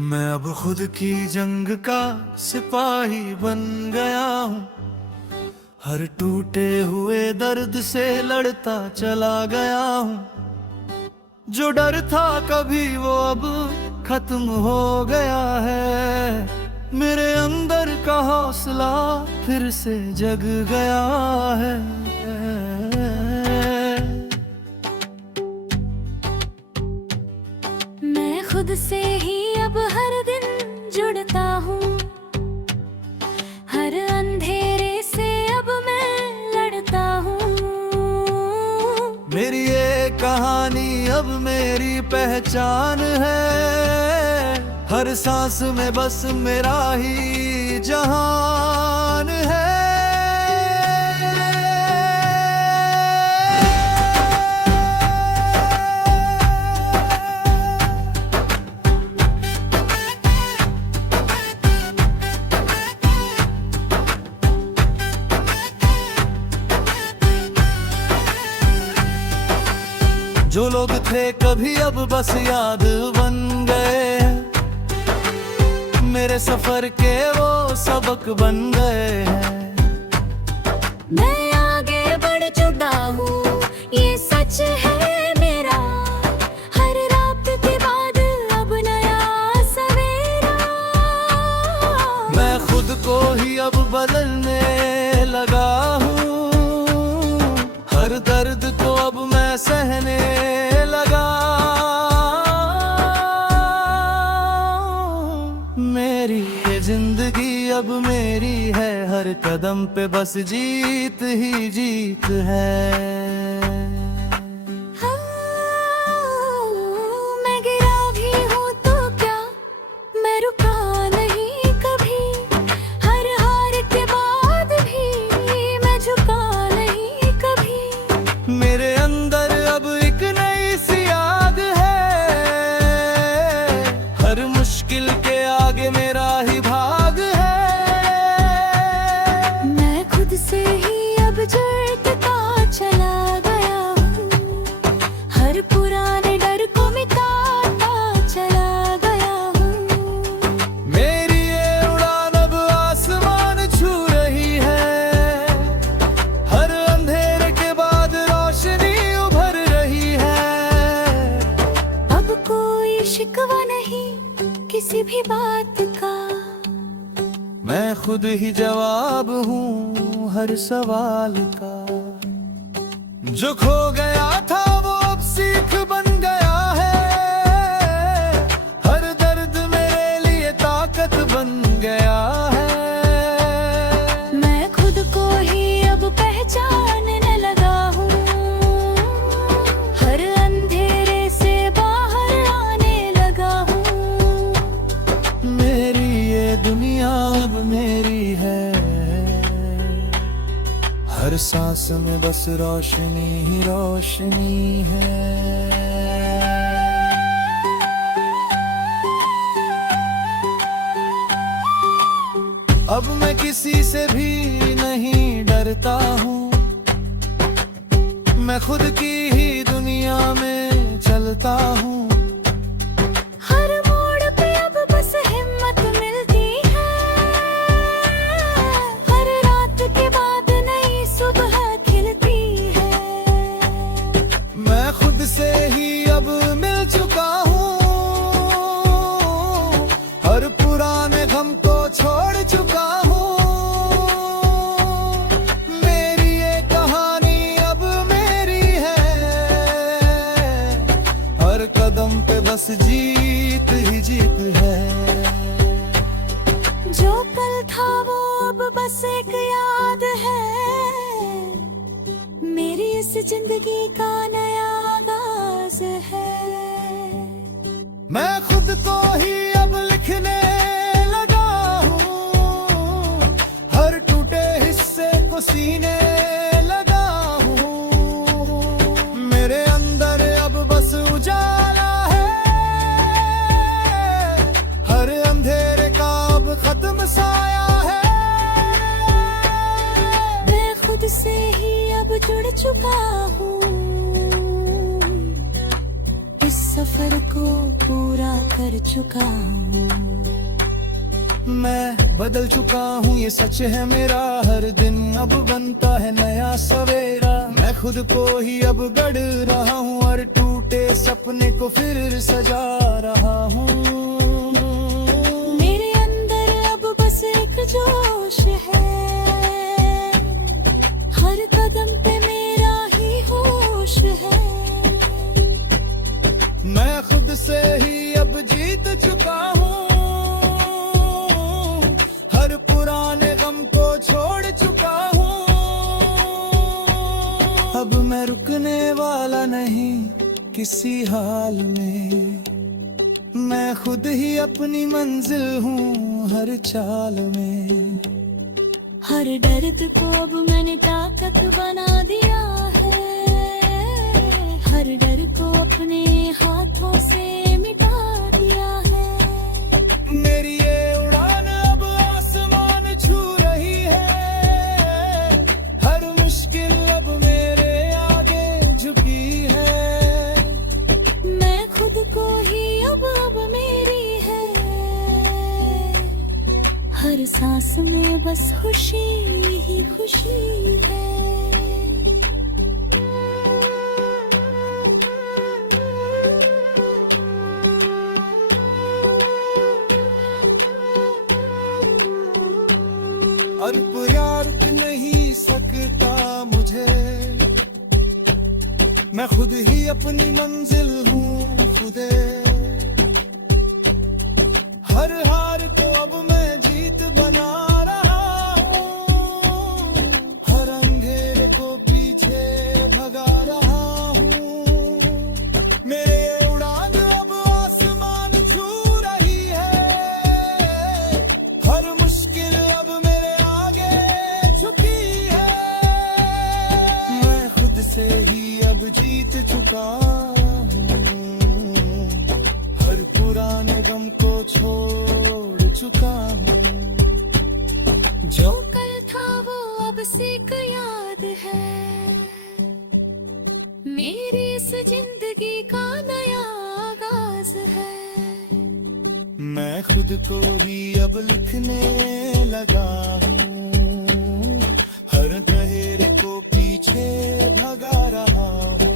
मैं अब खुद की जंग का सिपाही बन गया हूँ। हर टूटे हुए दर्द से लड़ता चला गया हूँ। जो डर था कभी वो अब खत्म हो गया है। मेरे अंदर का हौसला फिर से जग गया है। मैं खुद से ही अब हर दिन जुड़ता हूँ। हर अंधेरे से अब मैं लड़ता हूँ। मेरी ये कहानी अब मेरी पहचान है। हर सांस में बस मेरा ही जहान है। जो लोग थे कभी अब बस याद बन गए। मेरे सफर के वो सबक बन गए हैं। मैं आगे बढ़ चुका हूँ, ये सच है मेरा। हर रात के बाद अब नया सवेरा। मैं खुद को ही अब बदलने लगा हूँ। हर दर्द को अब मैं सहने लगा। मेरी ये जिंदगी अब मेरी है। हर कदम पे बस जीत ही जीत है। मैं गिरा भी हूँ तो क्या, मैं रुका नहीं कभी। हर हार के बाद भी मैं झुका नहीं कभी। मेरे अंदर अब एक नई सी आग है। हर मुश्किल के आगे मेरा ही भाग है। मैं खुद से ही अब जुड़ता चला गया हूँ। हर पुराने डर को मिटाता चला गया हूँ। मेरी ये उड़ान अब आसमान छू रही है। हर अंधेरे के बाद रोशनी उभर रही है। अब कोई शिकवा नहीं किसी भी बात का। मैं खुद ही जवाब हूँ हर सवाल का। जो खो गया था वो अब सीख बन गया है। हर दर्द मेरे लिए ताकत बन गया है। मैं खुद को ही अब पहचानने लगा हूँ। हर अंधेरे से बाहर आने लगा हूँ। मेरी ये दुनिया अब मेरी है। हर सांस में बस रोशनी ही रोशनी है। अब मैं किसी से भी नहीं डरता हूँ। मैं खुद की ही दुनिया में चलता हूँ। हर मोड़ पे अब बस हिम्मत मिलती है। हर रात के बाद नई सुबह खिलती है। मैं खुद से ही अब मिल चुका हूँ। हर पुराने गम को छोड़ चुका हूँ। मेरी ये कहानी अब मेरी है। हर कदम पे बस जीत ही जीत है। जो कल था वो अब बस एक याद है। मेरी इस जिंदगी का नया आगाज है। मैं खुद को ही अब लिखने लगा हूँ। हर टूटे हिस्से को सीने लगा हूँ। मेरे अंदर अब बस उजाला है। हर अंधेरे का अब खत्म साया है। मैं खुद से ही अब जुड़ चुका हूँ। इस सफर को पूरा कर चुका हूँ। मैं बदल चुका हूँ ये सच है मेरा, हर दिन अब बनता है नया सवेरा। मैं खुद को ही अब गढ़ रहा हूँ और टूटे सपने को फिर सजा रहा हूँ। मेरे अंदर अब बस एक जोश है, हर कदम पे मेरा ही होश है। मैं खुद से ही अब जीत चुका हूँ, हर पुराने गम को छोड़ चुका हूँ। अब मैं रुकने वाला नहीं किसी हाल में, मैं खुद ही अपनी मंजिल हूँ हर चाल में। हर दर्द को अब मैंने ताकत बना दिया है, हर डर को अपने हाथों से मिटा दिया है। मेरी ये उड़ान अब आसमान छू रही है, हर मुश्किल अब मेरे आगे झुकी है। मैं खुद को ही अब मेरी है, हर सांस में बस खुशी ही खुशी है। अब यार रुक नहीं सकता मुझे, मैं खुद ही अपनी मंजिल हूँ खुदे। हर हार को अब मैं जीत बना रहा हूँ, हर अंधेरे को पीछे भगा रहा हूँ। मेरे ये उड़ान अब आसमान छू रही है, हर मुश्किल अब मेरे आगे झुकी है। मैं खुद से ही अब जीत चुका हूँ, हर पुराने गम को छोड़ चुका हूँ। जो कल था वो अब सिर्फ याद है, मेरी इस जिंदगी का नया आगाज है। मैं खुद को ही अब लिखने लगा हूँ, हर गहरे को पीछे भगा रहा हूँ।